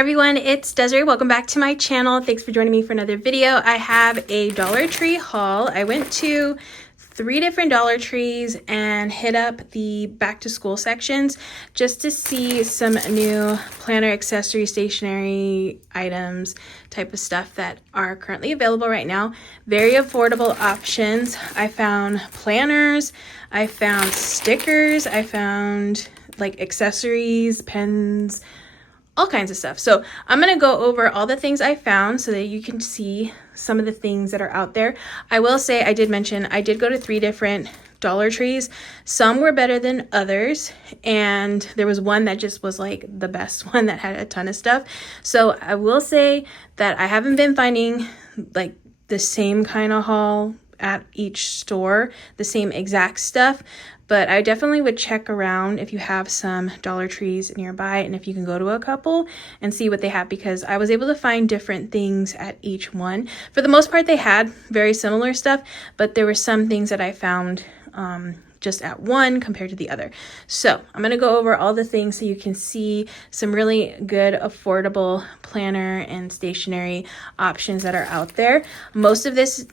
everyone, it's Desiree. Welcome back to my channel. Thanks for joining me for another video. I have a Dollar Tree haul. I went to 3 different Dollar Trees and hit up the back to school sections just to see some new planner, accessory, stationery items, type of stuff that are currently available right now. Very affordable options. I found planners, I found stickers, I found like accessories, pens, all kinds of stuff. So I'm going to go over all the things I found so that you can see some of the things that are out there. I will say, I did mention I did go to 3 different Dollar Trees. Some were better than others, and there was one that just was like the best one that had a ton of stuff. So I will say that I haven't been finding like the same kind of haul at each store, the same exact stuff, but I definitely would check around if you have some Dollar Trees nearby and if you can go to a couple and see what they have, because I was able to find different things at each one. For the most part, they had very similar stuff, but there were some things that I found just at one compared to the other. So I'm going to go over all the things so you can see some really good affordable planner and stationery options that are out there. Most of this,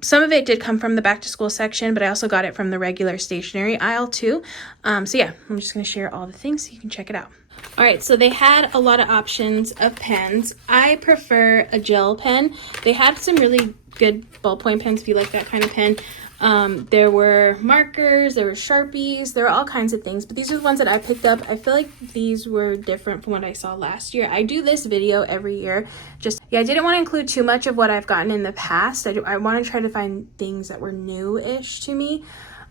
some of it did come from the back to school section, but I also got it from the regular stationery aisle too. So yeah, I'm just going to share all the things so you can check it out. All right, so they had a lot of options of pens. I prefer a gel pen. They had some really good ballpoint pens if you like that kind of pen. There were markers, there were Sharpies, there were all kinds of things, but these are the ones that I picked up. I feel like these were different from what I saw last year. I do this video every year. I didn't want to include too much of what I've gotten in the past. I want to try to find things that were new-ish to me,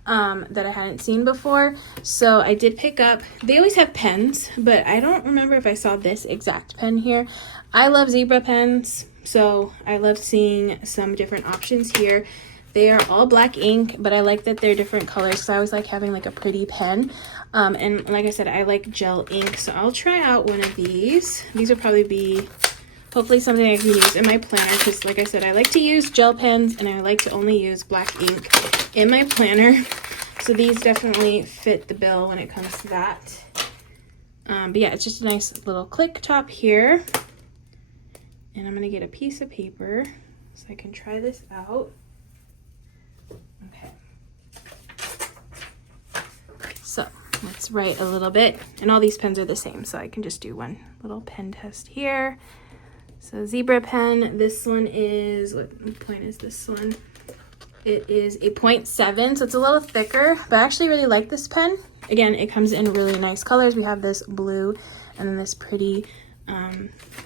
that I hadn't seen before. So I did pick up, they always have pens, but I don't remember if I saw this exact pen here. I love zebra pens, so I love seeing some different options here. They are all black ink, but I like that they're different colors because I always like having like a pretty pen. And like I said, I like gel ink, so I'll try out one of these. These will probably be hopefully something I can use in my planner because like I said, I like to use gel pens and I like to only use black ink in my planner. So these definitely fit the bill when it comes to that. But yeah, it's just a nice little click top here. And I'm going to get a piece of paper so I can try this out. Okay, so let's write a little bit, and all these pens are the same, so I can just do one little pen test here. So zebra pen, this one is, what point is this one? It is a 0.7, so it's a little thicker, but I actually really like this pen. Again, it comes in really nice colors. We have this blue and then this pretty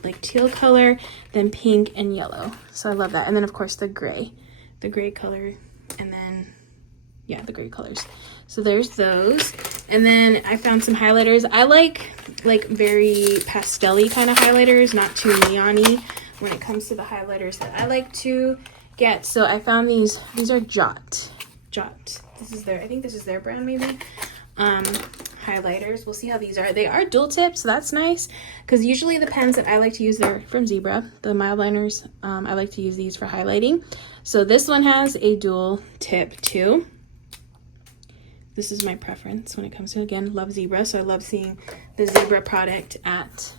like teal color, then pink and yellow, so I love that. And then of course the gray color, and then yeah, the gray colors. So there's those. And then I found some highlighters. I like very pastel-y kind of highlighters, not too neon-y when it comes to the highlighters that I like to get. So I found these are Jot. This is their, I think this is their brand maybe. Highlighters. We'll see how these are. They are dual tip, so that's nice, because usually the pens that I like to use, they're from Zebra, the mild liners. I like to use these for highlighting. So this one has a dual tip too. This is my preference when it comes to, again, love Zebra, so I love seeing the Zebra product at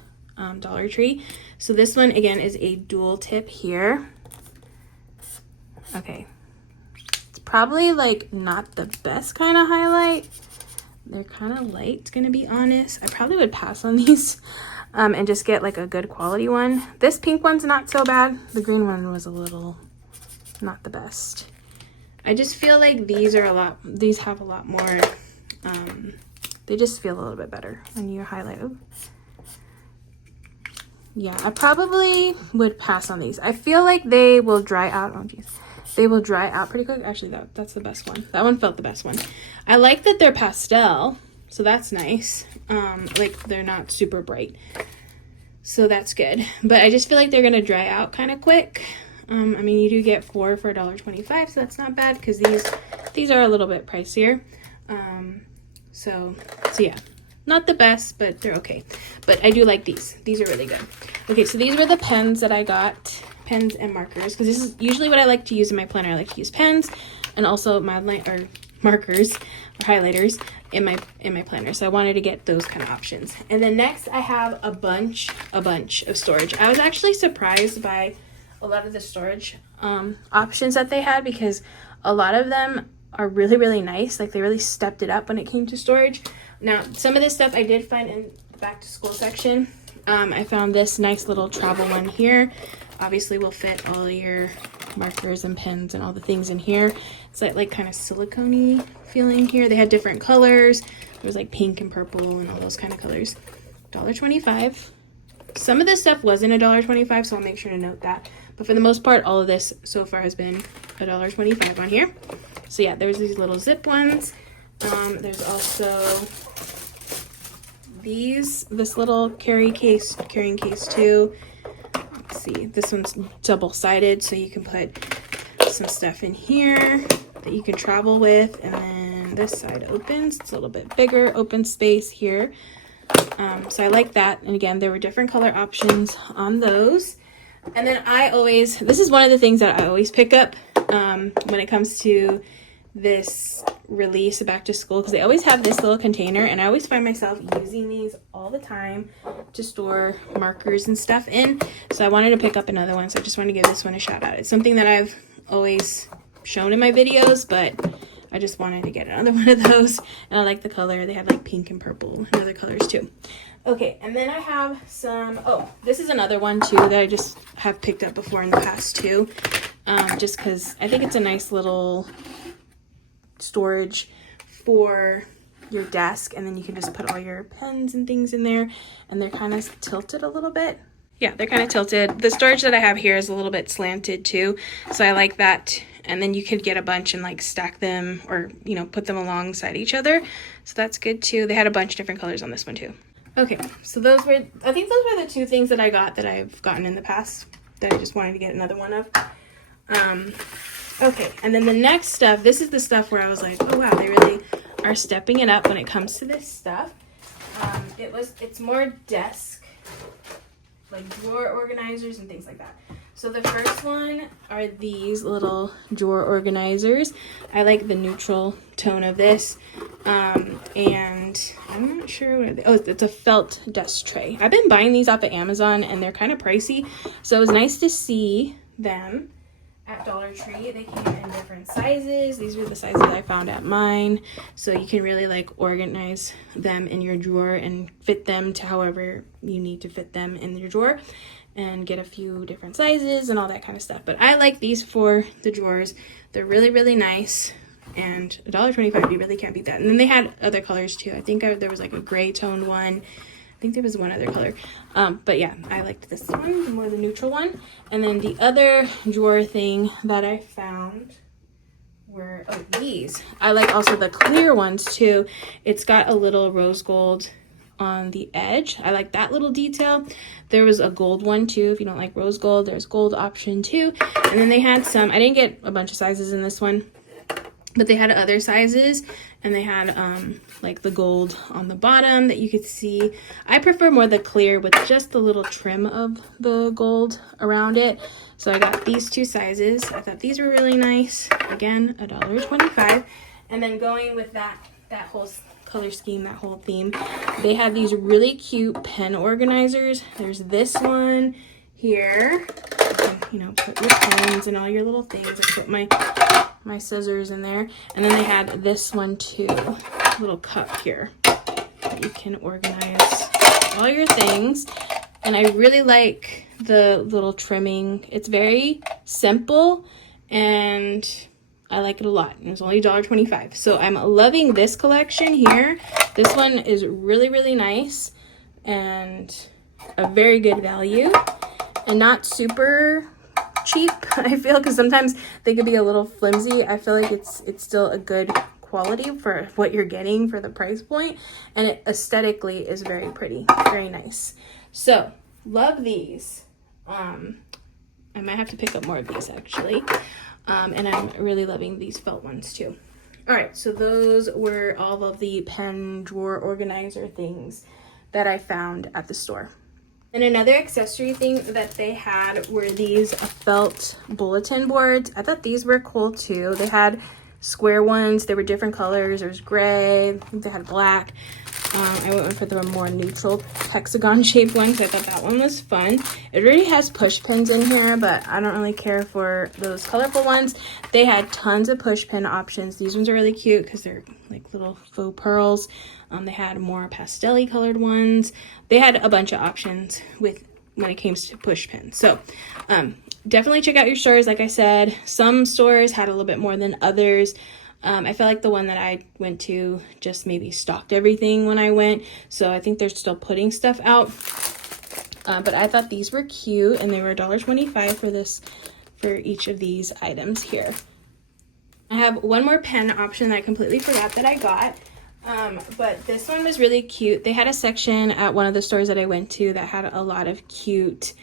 Dollar Tree. So this one again is a dual tip here. Okay, it's probably like not the best kind of highlight. They're kind of light, gonna be honest. I probably would pass on these and just get like a good quality one. This pink one's not so bad. The green one was a little not the best. I just feel like these have a lot more, they just feel a little bit better when you highlight them. Yeah, I probably would pass on these. I feel like they will dry out. Oh geez. They will dry out pretty quick. Actually, that's the best one. That one felt the best one. I like that they're pastel, so that's nice. Like they're not super bright, so that's good. But I just feel like they're gonna dry out kind of quick. I mean, you do get 4 for $1.25, so that's not bad because these are a little bit pricier. So yeah, not the best, but they're okay. But I do like these. These are really good. Okay, so these were the pens that I got. Pens and markers, because this is usually what I like to use in my planner. I like to use pens and also mild line or markers or highlighters in my planner, so I wanted to get those kind of options. And then next I have a bunch of storage. I was actually surprised by a lot of the storage options that they had, because a lot of them are really nice. Like, they really stepped it up when it came to storage. Now, some of this stuff I did find in the back to school section. I found this nice little travel one here. Obviously will fit all your markers and pens and all the things in here. It's like kind of silicone-y feeling here. They had different colors. There was like pink and purple and all those kind of colors. $1.25. Some of this stuff wasn't $1.25, so I'll make sure to note that. But for the most part, all of this so far has been $1.25 on here. So yeah, there's these little zip ones. There's also this little carrying case too. Let's see, this one's double-sided, so you can put some stuff in here that you can travel with. And then this side opens. It's a little bit bigger, open space here. So I like that. And again, there were different color options on those. And then this is one of the things that I always pick up when it comes to this release back to school, because they always have this little container, and I always find myself using these all the time to store markers and stuff in. So I wanted to pick up another one, so I just wanted to give this one a shout out. It's something that I've always shown in my videos, but I just wanted to get another one of those, and I like the color. They had like pink and purple and other colors too. Okay, and then I have some, this is another one too that I just have picked up before in the past too, just because I think it's a nice little storage for your desk, and then you can just put all your pens and things in there, and they're kind of tilted a little bit. Yeah, they're kind of tilted. The storage that I have here is a little bit slanted too, so I like that. And then you could get a bunch and like stack them, or put them alongside each other, so that's good too. They had a bunch of different colors on this one too. Okay, so I think those were the two things that I got that I've gotten in the past that I just wanted to get another one of. Okay, and then the next stuff, this is the stuff where I was like, oh wow, they really are stepping it up when it comes to this stuff. It's more desk, like drawer organizers and things like that. So the first one are these little drawer organizers. I like the neutral tone of this. And I'm not sure what it's a felt desk tray. I've been buying these off of Amazon, and they're kind of pricey. So it was nice to see them at Dollar Tree. They came in different sizes. These were the sizes I found at mine. So you can really like organize them in your drawer and fit them to however you need to fit them in your drawer, and get a few different sizes and all that kind of stuff. But I like these for the drawers. They're really nice, and $1.25, you really can't beat that. And then they had other colors too. I think there was like a gray toned one. I think there was one other color. But yeah, I liked this one, more the neutral one. And then the other drawer thing that I found were these. I like also the clear ones too. It's got a little rose gold on the edge. I like that little detail. There was a gold one too. If you don't like rose gold, there's gold option too. And then they had some, I didn't get a bunch of sizes in this one, but they had other sizes, and they had like the gold on the bottom that you could see. I prefer more the clear with just the little trim of the gold around it. So I got these two sizes. I thought these were really nice. Again, $1.25. And then going with that whole color scheme, that whole theme, they have these really cute pen organizers. There's this one here. You can, put your pens and all your little things. I put my scissors in there. And then they had this one too, little cup here that you can organize all your things. And I really like the little trimming. It's very simple, and I like it a lot. And it's only $1.25. So I'm loving this collection here. This one is really nice and a very good value, and not super cheap, I feel, because sometimes they could be a little flimsy. I feel like it's still a good quality for what you're getting for the price point, and it aesthetically is very pretty, very nice. So love these. I might have to pick up more of these actually. And I'm really loving these felt ones too. All right, so those were all of the pen drawer organizer things that I found at the store. And another accessory thing that they had were these felt bulletin boards. I thought these were cool too. They had square ones. They were different colors. There was gray, I think they had black. I went for the more neutral hexagon shaped one because I thought that one was fun. It already has push pins in here, but I don't really care for those colorful ones. They had tons of push pin options. These ones are really cute because they're like little faux pearls. They had more pastel-y colored ones. They had a bunch of options with when it came to push pins. So definitely check out your stores. Like I said, some stores had a little bit more than others. I feel like the one that I went to just maybe stocked everything when I went. So I think they're still putting stuff out. But I thought these were cute, and they were $1.25 for each of these items here. I have one more pen option that I completely forgot that I got. But this one was really cute. They had a section at one of the stores that I went to that had a lot of cute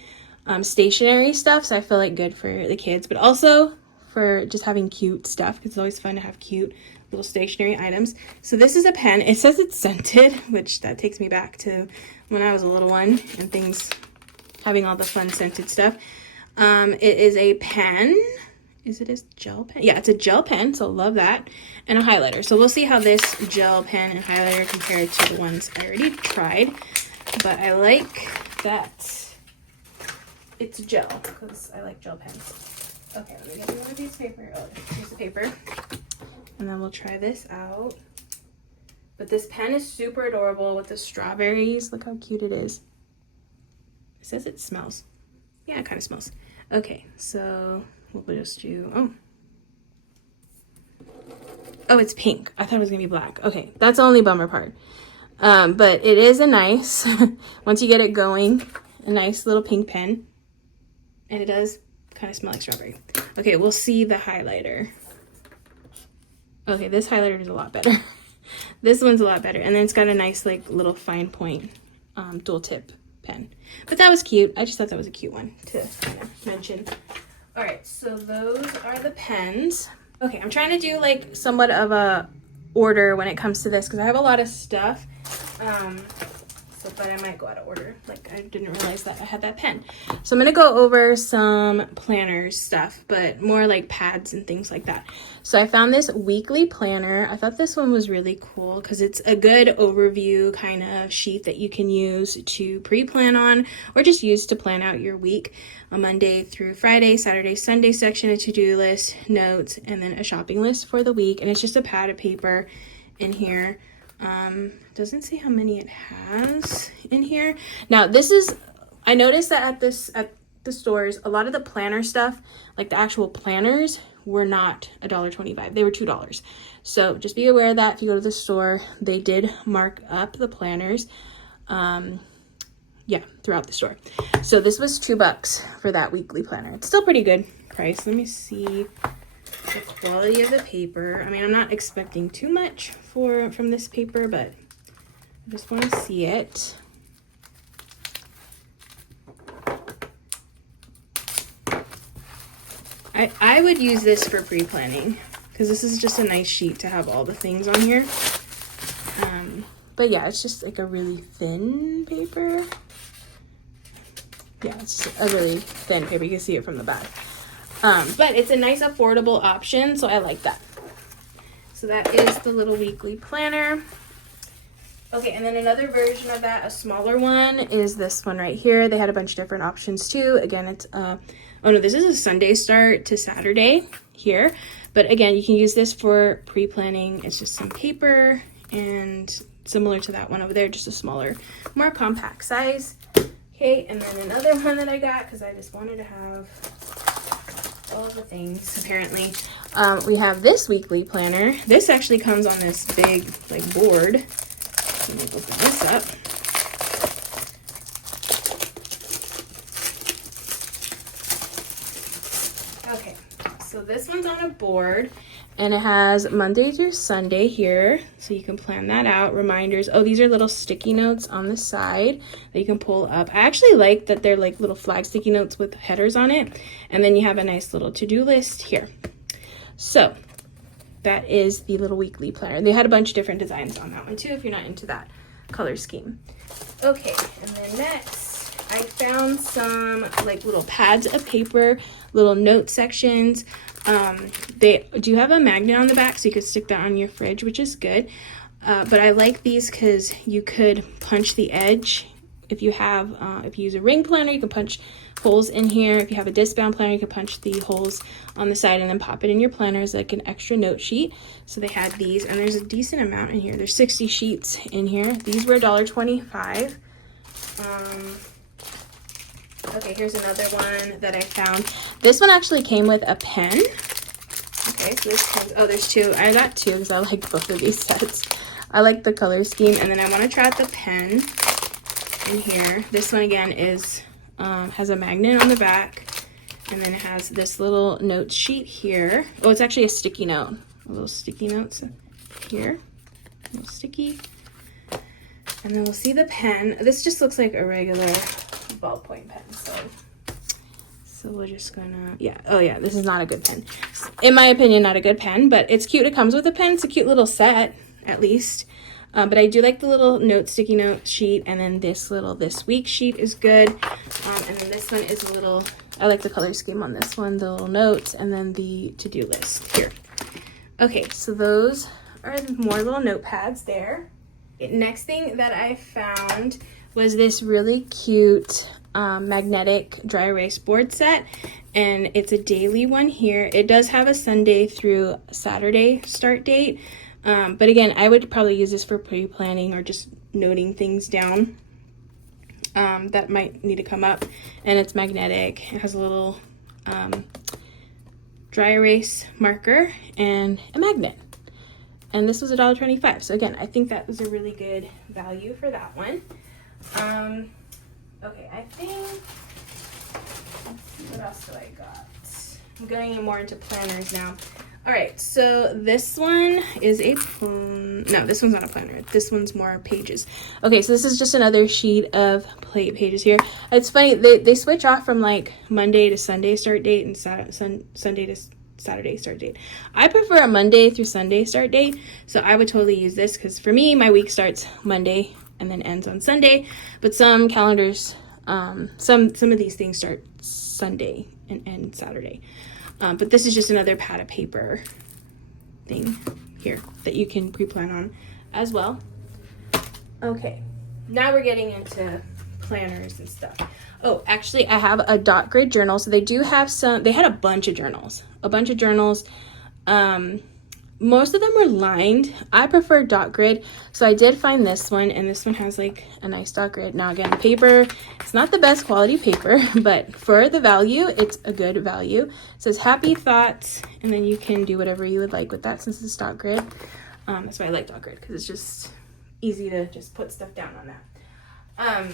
stationery stuff. So I feel like good for the kids, but also for just having cute stuff, because it's always fun to have cute little stationery items. So this is a pen. It says it's scented, which that takes me back to when I was a little one and things, having all the fun scented stuff. It is a pen. Is it a gel pen? Yeah, it's a gel pen, so love that. And a highlighter. So we'll see how this gel pen and highlighter compare to the ones I already tried. But I like that it's gel, because I like gel pens. Okay, let me get you one of these paper. Oh, piece of paper. And then we'll try this out. But this pen is super adorable with the strawberries. Look how cute it is. It says it smells. Yeah, it kind of smells. Okay, so we'll just do, oh, it's pink. I thought it was gonna be black. Okay, that's the only bummer part. But it is a nice, once you get it going, a nice little pink pen. And it does kind of smell like strawberry. Okay, we'll see the highlighter. Okay, this highlighter is a lot better. This one's a lot better. And then it's got a nice like little fine point dual tip pen. But that was cute. I just thought that was a cute one to kind of mention. All right, so those are the pens. Okay, I'm trying to do like somewhat of a order when it comes to this because I have a lot of stuff. But I might go out of order. Like I didn't realize that I had that pen. So I'm gonna go over some planners stuff, but more like pads and things like that. So I found this weekly planner. I thought this one was really cool because it's a good overview kind of sheet that you can use to pre-plan on or just use to plan out your week. A Monday through Friday, Saturday, Sunday section, a to-do list, notes, and then a shopping list for the week. And it's just a pad of paper in here. Doesn't say how many it has in here. Now this is, I noticed that at the stores, a lot of the planner stuff, like the actual planners, were not $1.25. They were $2. So just be aware of that if you go to the store. They did mark up the planners, yeah, throughout the store. So this was $2 for that weekly planner. It's still pretty good price. Let me see the quality of the paper. I mean, I'm not expecting too much from this paper, but I just want to see it. I would use this for pre-planning because this is just a nice sheet to have all the things on here. But yeah, it's just like a really thin paper. Yeah, it's just a really thin paper. You can see it from the back. But it's a nice affordable option, so I like that. So that is the little weekly planner. Okay, and then another version of that, a smaller one, is this one right here. They had a bunch of different options too. Again, it's oh no, this is a Sunday start to Saturday here. But again, you can use this for pre-planning. It's just some paper and similar to that one over there, just a smaller, more compact size. Okay, and then another one that I got because I just wanted to have all the things apparently. We have this weekly planner. This actually comes on this big like board. Let me open this up. Okay, so this one's on a board and it has Monday through Sunday here, so you can plan that out. Reminders. Oh, these are little sticky notes on the side that you can pull up. I actually like that they're like little flag sticky notes with headers on it, and then you have a nice little to-do list here. So that is the little weekly planner. They had a bunch of different designs on that one too if you're not into that color scheme. Okay, and then next I found some like little pads of paper, little note sections. They do have a magnet on the back, so you could stick that on your fridge, which is good. But I like these because you could punch the edge. If you have, if you use a ring planner, you can punch holes in here. If you have a disc-bound planner, you can punch the holes on the side and then pop it in your planner as like an extra note sheet. So they had these, and there's a decent amount in here. There's 60 sheets in here. These were $1.25. Okay, here's another one that I found. This one actually came with a pen. Okay, so this comes, oh, there's two. I got two because I like both of these sets. I like the color scheme, and then I want to try out the pen in here. This one again is has a magnet on the back, and then it has this little note sheet here. Oh, it's actually a sticky note. A little sticky notes here. A little sticky. And then we'll see the pen. This just looks like a regular ballpoint pen. So we're just gonna, yeah. Oh yeah, this is not a good pen. In my opinion, not a good pen, but it's cute. It comes with a pen. It's a cute little set, at least. But I do like the little sticky note sheet, and then this little this week sheet is good. And then this one is a little, I like the color scheme on this one, the little notes, and then the to-do list here. Okay, so those are more little notepads there. Next thing that I found was this really cute magnetic dry erase board set, and it's a daily one here. It does have a Sunday through Saturday start date. But again, I would probably use this for pre-planning or just noting things down that might need to come up. And it's magnetic. It has a little dry erase marker and a magnet. And this was $1.25. So again, I think that was a really good value for that one. Okay, I think, let's see, what else do I got? I'm going more into planners now. All right, so this one is a, no, this one's not a planner. This one's more pages. Okay, so this is just another sheet of pages here. It's funny, they switch off from like Monday to Sunday start date and Sunday to Saturday start date. I prefer a Monday through Sunday start date, so I would totally use this because for me, my week starts Monday and then ends on Sunday, but some calendars, some of these things start Sunday and end Saturday. But this is just another pad of paper thing here that you can pre-plan on as well. Okay, now we're getting into planners and stuff. Oh, actually, I have a dot grid journal. So they do have some, they had a bunch of journals. Most of them were lined. I prefer dot grid, so I did find this one, and this one has like a nice dot grid. Now again, paper, it's not the best quality paper, but for the value, it's a good value. It says happy thoughts, and then you can do whatever you would like with that since it's dot grid. That's why I like dot grid, because it's just easy to just put stuff down on that.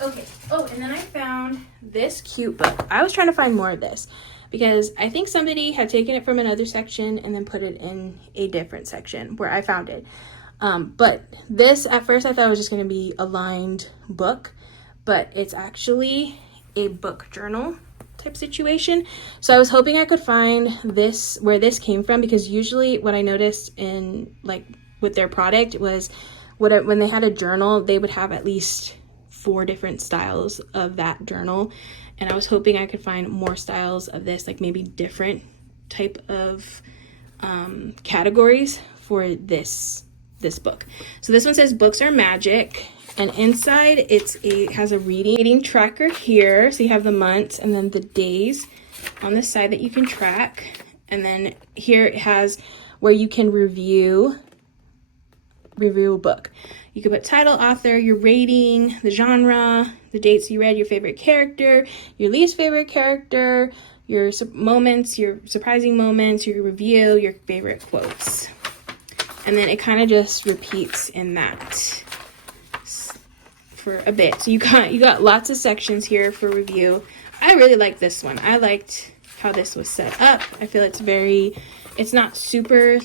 Okay, oh, and then I found this cute book. I was trying to find more of this because I think somebody had taken it from another section and then put it in a different section where I found it. But this, at first, I thought it was just going to be a lined book, but it's actually a book journal type situation. So I was hoping I could find this, where this came from, because usually what I noticed in, like, with their product was when they had a journal, they would have at least 4 different styles of that journal, and I was hoping I could find more styles of this, like maybe different type of categories for this book. So this one says books are magic, and inside it has a reading tracker here, so you have the months and then the days on the side that you can track, and then here it has where you can review a book. You can put title, author, your rating, the genre, the dates you read, your favorite character, your least favorite character, your moments, your surprising moments, your review, your favorite quotes. And then it kind of just repeats in that for a bit. So you got lots of sections here for review. I really like this one. I liked how this was set up. I feel it's not super,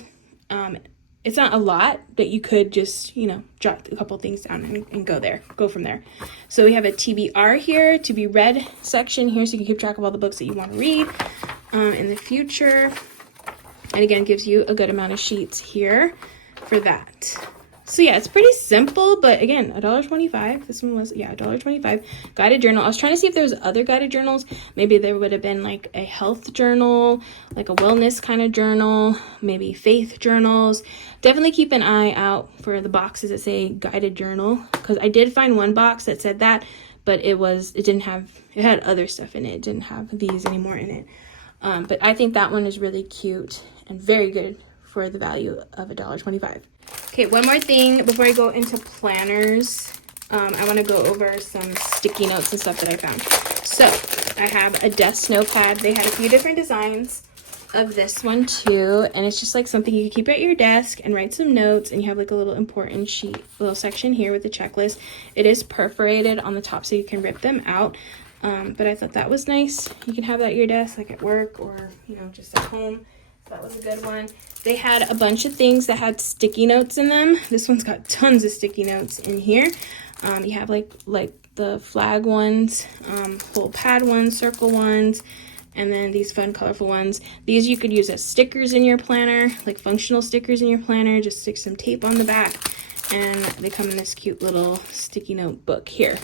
it's not a lot, but you could just, jot a couple things down and go from there. So we have a TBR here, to be read section here, so you can keep track of all the books that you want to read in the future. And again, gives you a good amount of sheets here for that. So yeah, it's pretty simple, but again, $1.25. This one was, yeah, $1.25. Guided journal. I was trying to see if there was other guided journals. Maybe there would have been like a health journal, like a wellness kind of journal, maybe faith journals. Definitely keep an eye out for the boxes that say guided journal, because I did find one box that said that, but it had other stuff in it. It didn't have these anymore in it. But I think that one is really cute and very good for the value of $1.25. Okay, one more thing before I go into planners. I want to go over some sticky notes and stuff that I found. So I have a desk notepad. They had a few different designs of this one too, and it's just like something you can keep at your desk and write some notes, and you have like a little important sheet, little section here with the checklist. It is perforated on the top so you can rip them out, but I thought that was nice. You can have that at your desk, like at work or, you know, just at home. That was a good one. They had a bunch of things that had sticky notes in them. This one's got tons of sticky notes in here. You have like the flag ones, full pad ones, circle ones, and then these fun colorful ones. These you could use as stickers in your planner, like functional stickers in your planner. Just stick some tape on the back, and they come in this cute little sticky note book here.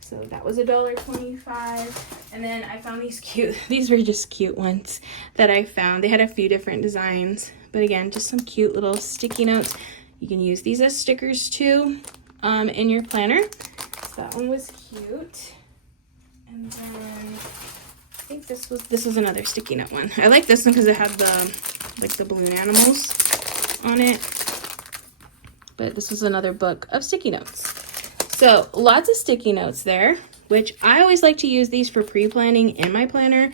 So that was $1.25. And then I found these were just cute ones that I found. They had a few different designs, but again, just some cute little sticky notes. You can use these as stickers too, in your planner. So that one was cute. And then I think this was another sticky note one. I like this one because it had the balloon animals on it. But this was another book of sticky notes. So lots of sticky notes there, which I always like to use these for pre-planning in my planner.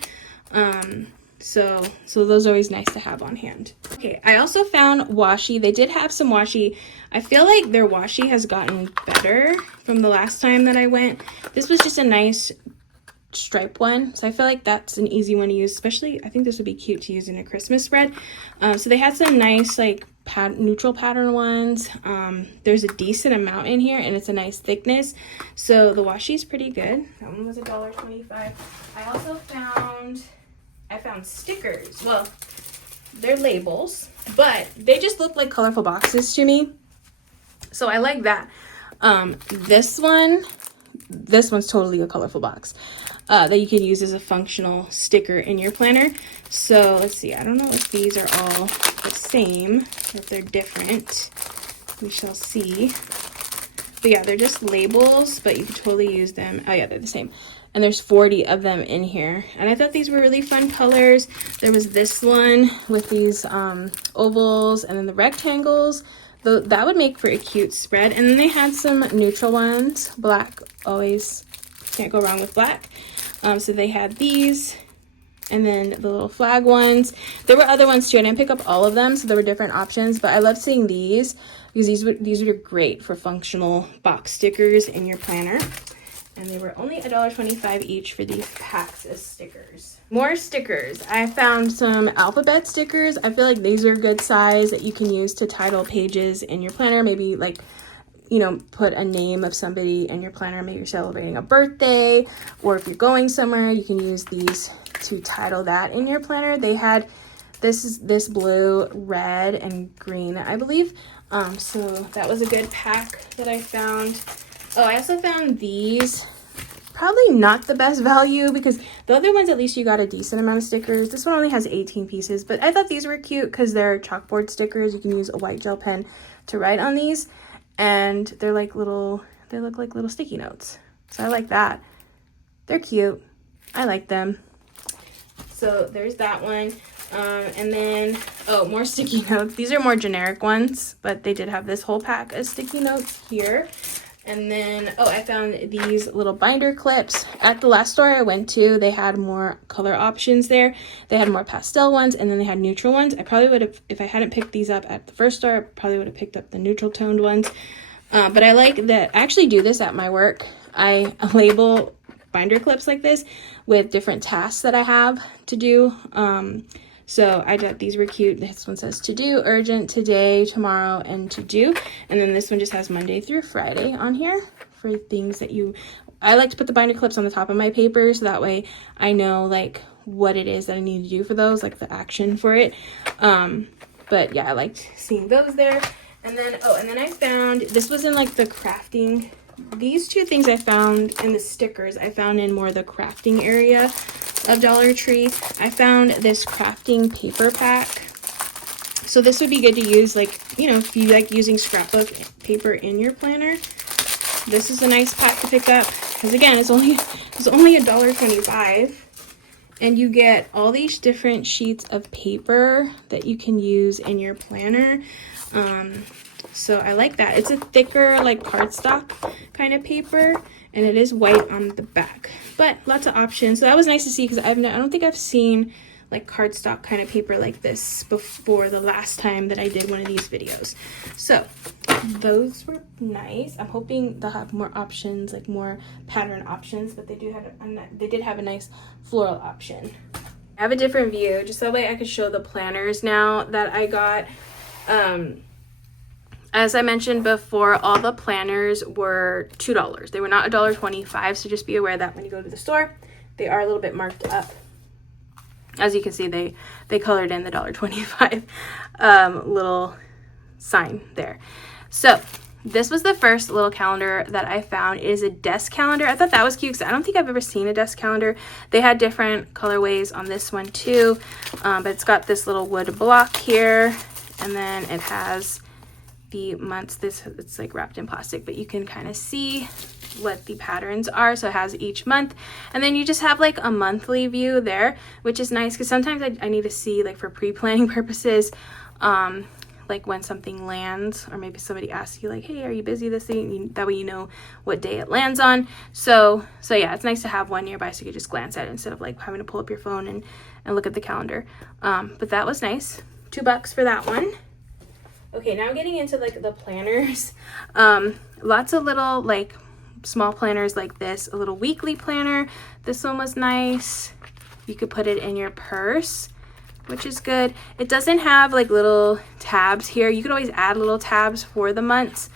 So those are always nice to have on hand. Okay, I also found washi. They did have some washi. I feel like their washi has gotten better from the last time that I went. This was just a nice stripe one, so I feel like that's an easy one to use, especially I think this would be cute to use in a Christmas spread. So they had some nice like neutral pattern ones. There's a decent amount in here, and it's a nice thickness, so the washi is pretty good. That one was $1.25. I also found stickers. Well, they're labels, but they just look like colorful boxes to me, so I like that. This one's totally a colorful box that you can use as a functional sticker in your planner. So let's see, I don't know if these are all the same or if they're different. We shall see. But yeah, they're just labels, but you can totally use them. Oh yeah, they're the same. And there's 40 of them in here. And I thought these were really fun colors. There was this one with these ovals and then the rectangles. That would make for a cute spread. And then they had some neutral ones. Black, always can't go wrong with black. So they had these, and then the little flag ones. There were other ones too. I didn't pick up all of them, so there were different options. But I love seeing these because these are great for functional box stickers in your planner. And they were only $1.25 each for these packs of stickers. More stickers. I found some alphabet stickers. I feel like these are a good size that you can use to title pages in your planner. Maybe like, you know, put a name of somebody in your planner. Maybe you're celebrating a birthday, or if you're going somewhere, you can use these to title that in your planner. They had this blue, red, and green, I believe. So that was a good pack that I found. Oh, I also found these. Probably not the best value because the other ones, at least you got a decent amount of stickers. This one only has 18 pieces, but I thought these were cute because they're chalkboard stickers. You can use a white gel pen to write on these, and they're like they look like little sticky notes. So I like that. They're cute. I like them. So there's that one. And then, oh, more sticky notes. These are more generic ones, but they did have this whole pack of sticky notes here. And then, oh, I found these little binder clips. At the last store I went to, they had more color options there. They had more pastel ones, and then they had neutral ones. I probably would have, if I hadn't picked these up at the first store, I probably would have picked up the neutral toned ones. But I like that. I actually do this at my work. I label binder clips like this with different tasks that I have to do. So I thought these were cute. This one says to do, urgent, today, tomorrow, and to do. And then this one just has Monday through Friday on here for things that I like to put the binder clips on the top of my paper, so that way I know like what it is that I need to do for those, like the action for it. But yeah, I liked seeing those there. And then, oh, and then I found, this was in like the crafting. These two things I found, and the stickers I found in more the crafting area of Dollar Tree. I found this crafting paper pack. So this would be good to use, like, you know, if you like using scrapbook paper in your planner. This is a nice pack to pick up because again, it's only $1.25, and you get all these different sheets of paper that you can use in your planner. So I like that. It's a thicker, like cardstock kind of paper, and it is white on the back, but lots of options. So that was nice to see because I don't think I've seen like cardstock kind of paper like this before the last time that I did one of these videos. So those were nice. I'm hoping they'll have more options, like more pattern options, but they did have a nice floral option. I have a different view just that way I could show the planners now that I got. As I mentioned before, all the planners were $2. They were not $1.25, so just be aware that when you go to the store, they are a little bit marked up. As you can see, they colored in the $1.25 little sign there. So this was the first little calendar that I found. It is a desk calendar. I thought that was cute because I don't think I've ever seen a desk calendar. They had different colorways on this one too, but it's got this little wood block here, and then it has the months. It's like wrapped in plastic, but you can kind of see what the patterns are. So it has each month, and then you just have like a monthly view there, which is nice because sometimes I need to see, like for pre-planning purposes, like when something lands, or maybe somebody asks you like, hey, are you busy this thing? That way you know what day it lands on. So yeah, it's nice to have one nearby so you can just glance at it instead of like having to pull up your phone and look at the calendar. But that was nice. $2 for that one. Okay, now getting into like the planners. Lots of little like small planners like this. A little weekly planner. This one was nice. You could put it in your purse, which is good. It doesn't have like little tabs here. You could always add little tabs for the months,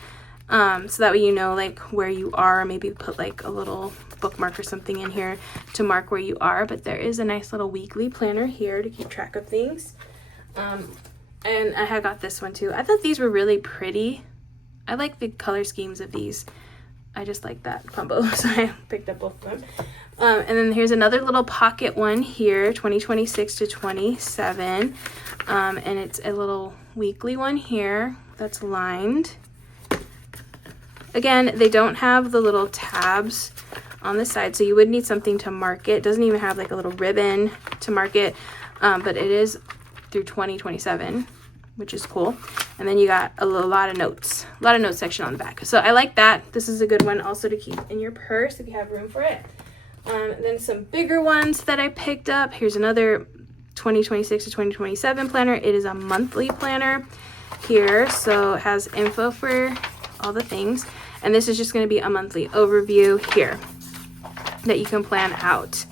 so that way you know like where you are, or maybe put like a little bookmark or something in here to mark where you are. But there is a nice little weekly planner here to keep track of things. And I had got this one too. I thought these were really pretty. I like the color schemes of these. I just like that combo, so I picked up both of them. And then here's another little pocket one here, 2026 to 27. And it's a little weekly one here that's lined. Again, they don't have the little tabs on the side, so you would need something to mark it. It doesn't even have like a little ribbon to mark it, but it is through 2027, which is cool. And then you got a lot of notes section on the back. So I like that. This is a good one also to keep in your purse if you have room for it. Then some bigger ones that I picked up. Here's another 2026 to 2027 planner. It is a monthly planner here, so it has info for all the things. And this is just going to be a monthly overview here that you can plan out,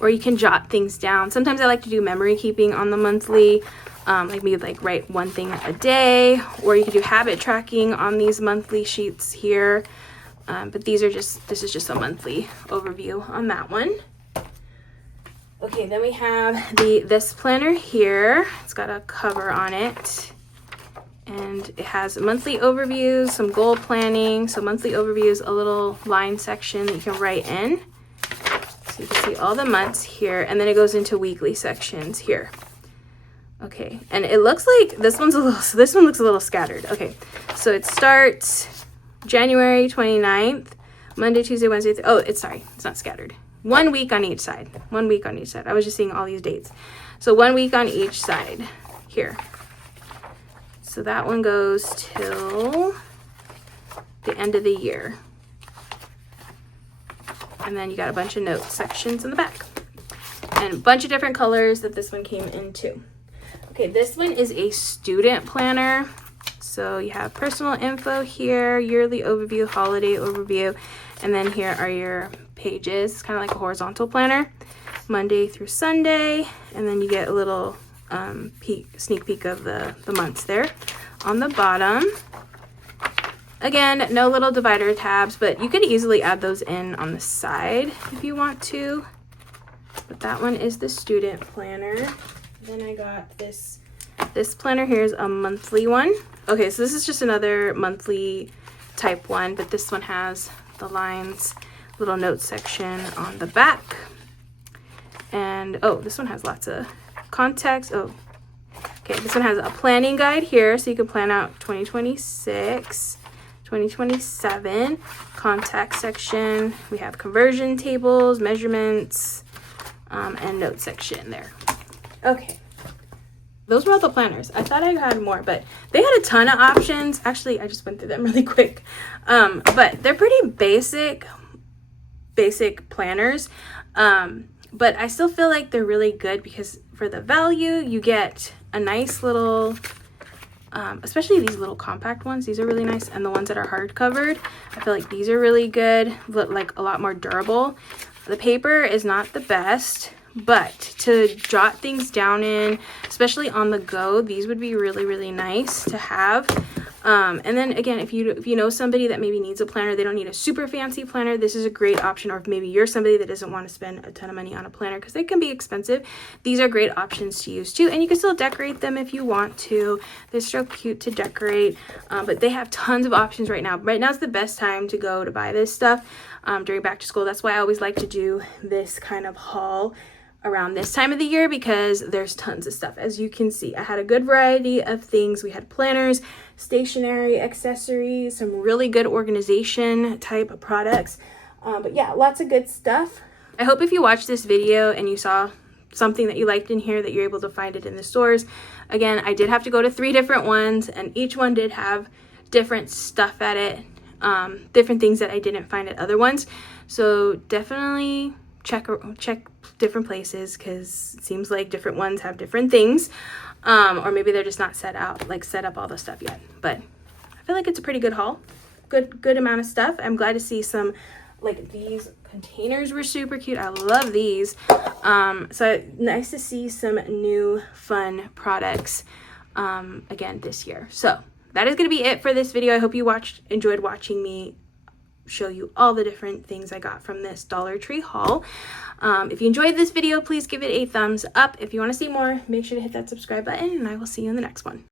or you can jot things down. Sometimes I like to do memory keeping on the monthly, like maybe like write one thing a day, or you can do habit tracking on these monthly sheets here. But this is just a monthly overview on that one. Okay, then we have this planner here. It's got a cover on it, and it has monthly overviews, some goal planning. So monthly overviews, a little line section that you can write in. So you can see all the months here, and then it goes into weekly sections here. Okay, and it looks like this one looks a little scattered. Okay, so it starts January 29th, Monday, Tuesday, Wednesday. It's not scattered. 1 week on each side. 1 week on each side. I was just seeing all these dates. So 1 week on each side here. So that one goes till the end of the year. And then you got a bunch of note sections in the back. And a bunch of different colors that this one came in too. Okay, this one is a student planner. So you have personal info here, yearly overview, holiday overview, and then here are your pages. It's kind of like a horizontal planner, Monday through Sunday, and then you get a little sneak peek of the months there on the bottom. Again, no little divider tabs, but you could easily add those in on the side if you want to. But that one is the student planner. Then I got this planner here is a monthly one. Okay, so this is just another monthly type one, but this one has the lines, little note section on the back. And oh, this one has lots of context. Oh, okay, this one has a planning guide here, so you can plan out 2026, 2027. Contact section. We have conversion tables, measurements, and note section there. Okay. Those were all the planners. I thought I had more, but they had a ton of options. Actually, I just went through them really quick. But they're pretty basic planners. But I still feel like they're really good because for the value, you get a nice little, especially these little compact ones. These are really nice. And the ones that are hard covered, I feel like these are really good, like a lot more durable. The paper is not the best, but to jot things down in, especially on the go, these would be really, really nice to have. And then again, if you know somebody that maybe needs a planner, they don't need a super fancy planner, this is a great option. Or if maybe you're somebody that doesn't want to spend a ton of money on a planner because they can be expensive, these are great options to use too. And you can still decorate them if you want to. They're so cute to decorate, but they have tons of options right now. Right now is the best time to go to buy this stuff during back to school. That's why I always like to do this kind of haul around this time of the year because there's tons of stuff. As you can see, I had a good variety of things. We had planners, stationery, accessories, some really good organization type of products. But yeah, lots of good stuff. I hope if you watched this video and you saw something that you liked in here that you're able to find it in the stores. Again, I did have to go to 3 different ones and each one did have different stuff at it, different things that I didn't find at other ones. So definitely check different places because it seems like different ones have different things, or maybe they're just not set up all the stuff yet. But I feel like it's a pretty good haul, good amount of stuff. I'm glad to see some, like these containers were super cute. I love these. So nice to see some new fun products again this year. So that is going to be it for this video. I hope you enjoyed watching me show you all the different things I got from this Dollar Tree haul. If you enjoyed this video, please give it a thumbs up. If you want to see more, make sure to hit that subscribe button, and I will see you in the next one.